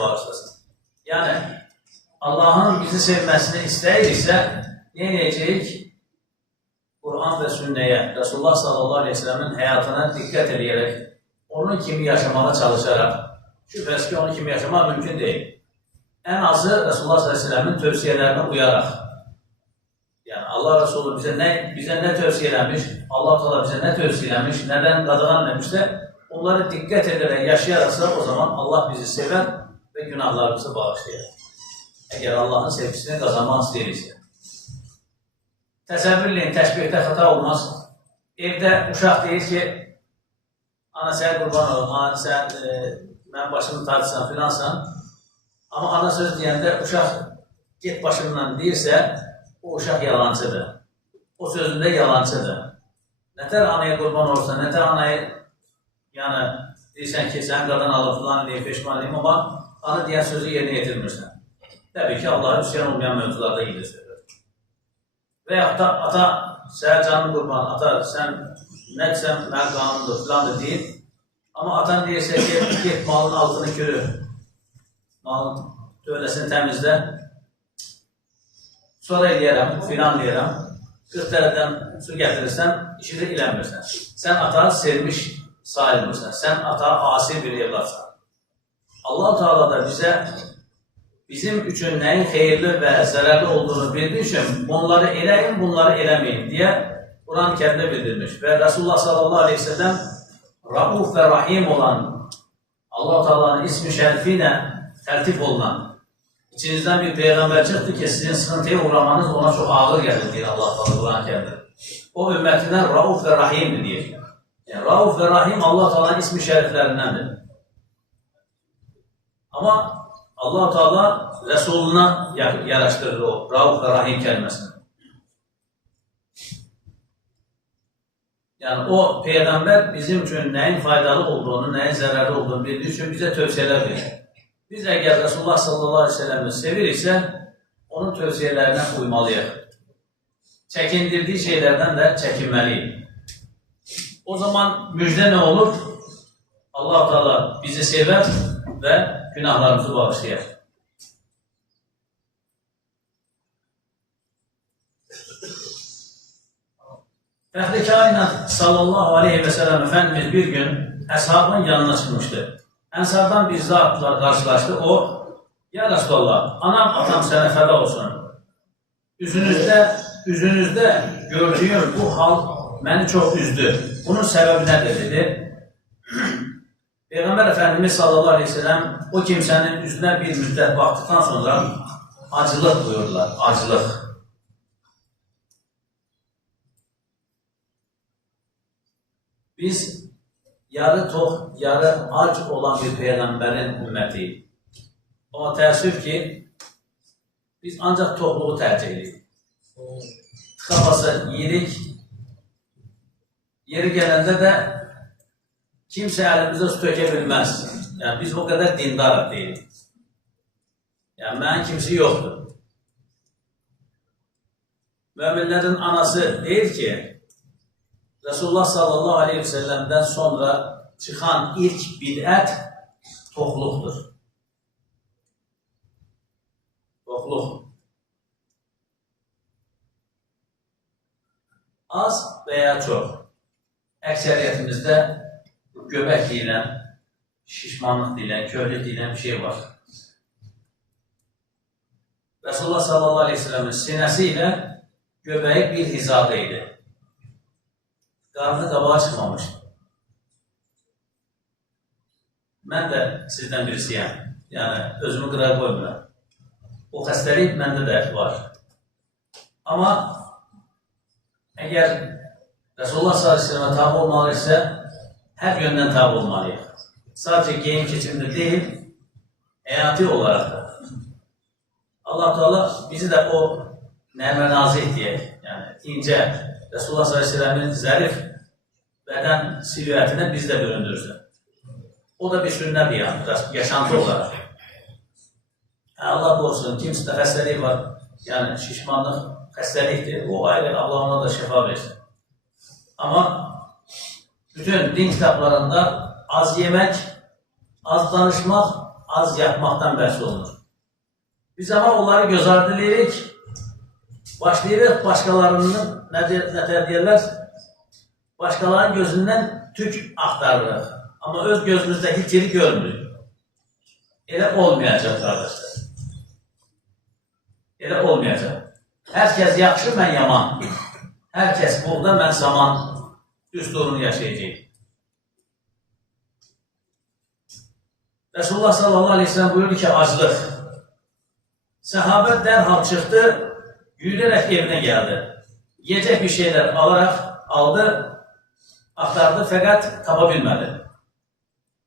bağışlasın. Yəni, Allahın bizi sevməsini istəyiriksə, nə edəcəyik? Quran və sünnəyə, Resulullah sallallahu aleyhi ve sellemin həyatına diqqət edərək, onun kimi yaşamağa çalışaraq, şübhəsiz ki, onun kimi yaşamaq mümkün deyil. Ən azı Resulullah sallallahu aleyhi ve sellemin tövsiyələrinə uyaraq. Yəni, Allah Resulü bizə nə tövsiyə eləmiş, Allah Teala bizə nə tövsiyə eləmiş, nədən qadağan eləmişsə, onları diqqət edərək yaşayaraqsa, o zaman Allah bizi sevər və günahlarımızı bağışlayır. Əgər Allahın sevgisini qazanmaq istəyiriksə. Təsəvvürləyin, təşbihdə xəta olmaz. Evdə uşaq deyir ki, ana sən qurban olum, ana sən mən başımı tartırsan, filansan. Amma ana söz deyəndə uşaq get başımdan deyirsə, o uşaq yalancıdır. O sözündə yalancıdır. Nətər anaya qurban olursan, nətər anaya yəni deyirsən ki, sən qadan alıb filan deyib, peşman deyim, amma ana deyən sözü yerinə yetirmirsən. Təbii ki, Allah'a üsyan olmayan mövzularda gidirsən. Və yaxud da ata, sənə canın qurban, ata, sən nədirsən, mən qanundur, filandır deyir. Amma atan deyirsə ki, get malın altını kürü, malın tövləsini təmizlə, sonra eləyərəm, filan deyərəm, 40 tərəfdən su gətirirsən, işi də eləmirsən. Sən ata sevmiş sayılmırsan, sən ata asi bir evladsan. Allah-u Teala da bizə bizim üçün nəyin xeyirli və zərərli olduğunu bildiği üçün bunları eləyin, bunları eləməyin deyə Quran-ı Kərimdə bildirmiş. Və Resulullah sallallahu aleyhi ve sellem Rauf və Rahim olan Allah-u Teala'nın ismi şərifi ilə tərtib olunan İçinizdən bir peyğəmbər çıxdı ki, sizin sıxıntıya uğramanız ona çox ağır gəlir deyir Allah-u Teala Quran-ı Kərimdə. O ümmətindən Rauf və Rahimdir deyir. Yəni, Rauf və Rahim Allah-u Teala'nın ismi şəriflərindəndir. Amma Allah-u Teala Resuluna yaraşdırır o Rauf və Rahim kəlməsini. Yəni, o Peyğəmbər bizim üçün nəyin faydalı olduğunu, nəyin zərərli olduğunu bildiği üçün bizə tövsiyələr verir. Biz əgər Resulullah sallallahu aleyhi ve sellem'i seviriksə, onun tövsiyələrinə uymalıyıq. Çəkindirdiyi şeylərdən də çəkinməliyik. O zaman müjdə nə olur? Allah-u Teala bizi sevər və günahlarımızı bağışlayar. Fəxri Kainat sallallahu aleyhi ve sellem Efendimiz bir gün əshabın yanına çıxmışdı. Ənsardan bir zatla qarşılaşdı. O, ya Resulallah, anam, atam sənə fəda olsun. Üzünüzdə gördüyüm bu hal məni çox üzdü. Bunun səbəbi nədir, dedi. Peyğəmbər Efendimiz sallallahu aleyhi ve sellem o kimsənin üzünə bir müddət baxdıqdan sonra acılıq buyurdular, acılıq. Biz yarı tox, yarı ac olan bir Peyğəmbərin ümmətiyik. Amma təəssüf ki, biz ancaq toxluğu tərcih edirik. Tıxabası yeyirik, yeri gələndə də kimsə əlimizə su tökə bilməz. Yəni, biz o qədər dindarıq deyirik. Yəni, mənim kimsi yoxdur. Möminlərin anası deyir ki, Resulullah sallallahu aleyhi ve sellem'dən sonra çıxan ilk bidət toxluqdur. Toxluq. Az və ya çox. Əksəriyyətimizdə göbək deyilən, şişmanlıq deyilən, köhlük deyilən bir şey var. Resulullah sallallahu aleyhi ve sellem'in sinəsi ilə göbəyi bir hizada idi. Qarnı qabağa çıxmamışdı. Mən də sizdən birisiyəm. Yəni, özümü qırağa qoymuram. O xəstəlik məndə də var. Amma əgər Resulullah sallallahu aleyhi ve sellem'ə tabi olmalıysa, hər yöndən tabi olmalıyıq. Sadəcə geyim keçimdə deyil, həyati olaraq da. Allah-u Teala bizi də o nəmə-nazi deyək, yəni incə, Resulullah sallallahu aleyhi ve sellem'in zərif bədən silüətinə biz də bölündürsün. O da bir sünnədir, yəni, yaşantı olaraq. Allah qorusun, kimsədə xəstəlik var, yəni şişmanlıq xəstəlikdir, o ayrı, Allah ona da şəfa versin. Amma bütün din kitablarında az yemək, az danışmaq, az yatmaqdan bəhs olunur. Biz ama onları göz ardı edirik, başlayırıq başqalarının, nə deyirlər, başqalarının gözündən tük axtarırıq. Amma öz gözümüzdəki kiri görmürük. Elə olmayacaq, qardaşlar. Elə olmayacaq. Hər kəs yaxşı, mən yaman. Hər kəs buğda, mən zaman düsturunu yaşayacaq. Resulullah sallallahu aleyhi ve sellem buyurdu ki, aclıq. Səhabə dərhal çıxdı, yürüyərək evinə gəldi. Yiyəcək bir şeylər alaraq aldı, axtardı, fəqət tapa bilmədi.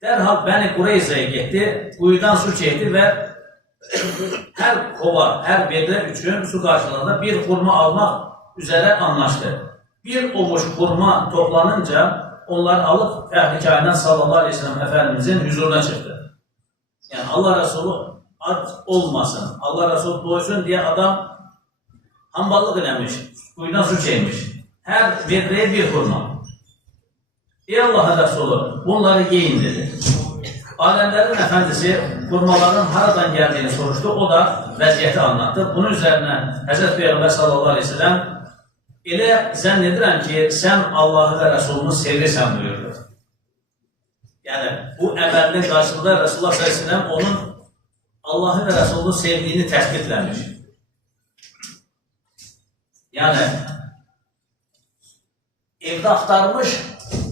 Dərhal Bəni Qureyzəyə getdi, quyudan su çəkdi və hər kova, hər vedrə üçün su qarşılığında bir xurma almaq üzərə anlaşdı. Bir ovuç xurma toplanınca onları alıb Fəhli Kainat sallallahu aleyhi ve sellem Efendimizin huzuruna çıxdı. Yəni Allah Resulü ac olmasın, Allah Resulü doysun deyə adam hamballıq eləmiş, quyudan su çəkmiş. Hər vedrəyə bir xurma. Ey Allah Resulü, bunları yeyin dedi. Alemlerin Efendisi xurmaların haradan gəldiyini soruşdu, o da vəziyyəti anlattı. Bunun üzərinə Həzrət Peyğəmbər sallallahu aleyhi ve sellem elə zənn edirəm ki, sən Allahı və Resulunu sevirsən buyurdu. Yəni, bu əməlinin qarşılığında Resulullah sallallahu aleyhi ve sellem onun Allahı və Resulunu sevdiyini təsbitləmiş. Yəni, evdə axtarmış,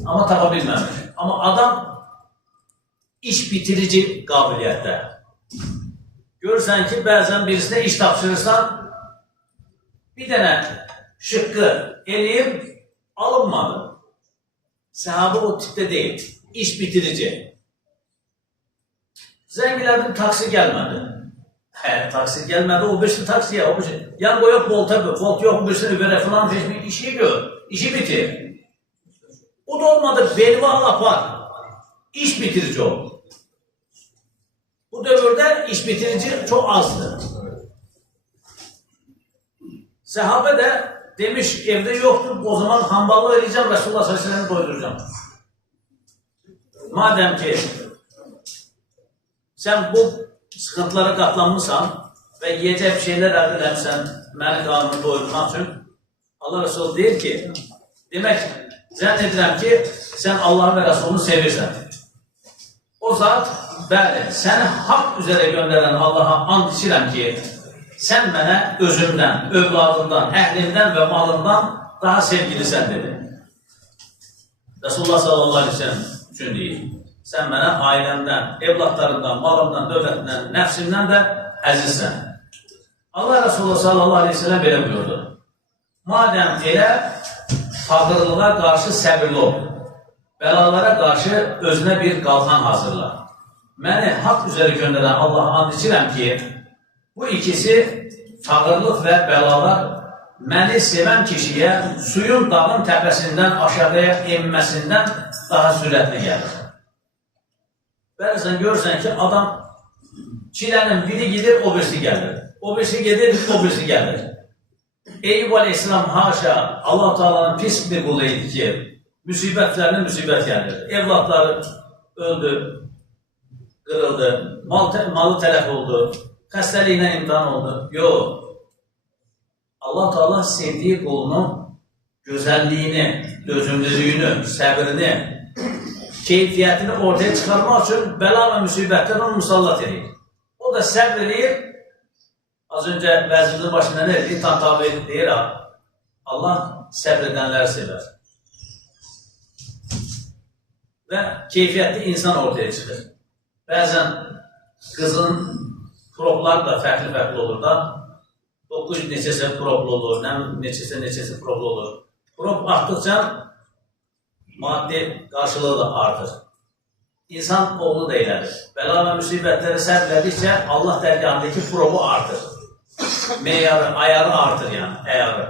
amma tapa bilməmiş. Amma adam iş bitirici qabiliyyətdə. Görürsən ki, bəzən birisinə iş tapşırırsan, bir dənə şıqqı eləyib, alınmadı. Səhabə o tipdə deyil, iş bitirici. Zəngilərin taksi gəlmədi. Taksi gəlmədi, o birisi taksiyə, o birisi. Yan qoyaq volta, volt yox, birisini verə filan, işi gör, işi bitir. O da olmadı, belva alapar, iş bitirici ol. Bu dövrdə iş bitirici çox azdır. Səhabə də demiş, evdə yoxdur, o zaman hamballığı eləyəcəm, Resulullah sallallahu aleyhi ve sellem'i doyduracam. Madəm ki, sən bu sıxıntılara qatlanmışsan və yiyəcək bir şeylər əldə eləmişsən, məni qarnını doyurmaq üçün, Allah Resulü deyir ki, demək, zənn edirəm ki, sən Allah və Resulunu sevirsən. O zat, bəli, səni haqq üzərə göndərən Allaha and içirəm ki, sən mənə özümdən, övladımdan, əhlimdən və malımdan daha sevgilisən, dedi. Resulullah sallallahu aleyhi ve sellem üçün deyir. Sən mənə ailəmdən, evladlarımdan, malımdan, dövlətimdən, nəfsimdən də əzizsən. Allah Resulullah sallallahu aleyhi ve sellem belə buyurdu. Madəm elə, fağırlığa qarşı səbirli ol, bəlalara qarşı özünə bir qalxan hazırla. Məni haqq üzərə göndərən Allah'a and içirəm ki, bu ikisi fağırlıq və bəlalar məni sevən kişiyə suyun dağın təpəsindən aşağıya enməsindən daha sürətli gəlir. Bəzən görürsən ki, adam çilənin biri gedir, o birisi gəlir. O birisi gedir, o birisi gəlir. Eyüp aleyhisselam haşa Allah Teala'nın pis bir qulu idi ki, müsibətlərinə müsibət gəlir. Evlatları öldü, qırıldı, malı tələf oldu, xəstəliyinə imtihan oldu. Yox. Allah Teala sevdiği qulunun gözəlliyini, dözümlülüyünü, səbrini, keyfiyyətini ortaya çıxarmaq üçün bəla və müsibətlər onu musallat edir. O da səbr edir. Az öncə vəzirli başında nə edir? Tantalı deyir, Allah səbr edənləri sevər. Və keyfiyyətli insan ortaya çıxır. Bəzən qızın propları da fərqli olur da. 9 neçəsə proplu olur, neçəsə proplu olur. Prop artdıqca maddi qarşılığı da artır. İnsan oğlu da elədir. Bəla və müsibətləri səbirlədikcə Allah dərgahındakı probu artır. Meyarı, ayarı artır yəni, əyarı.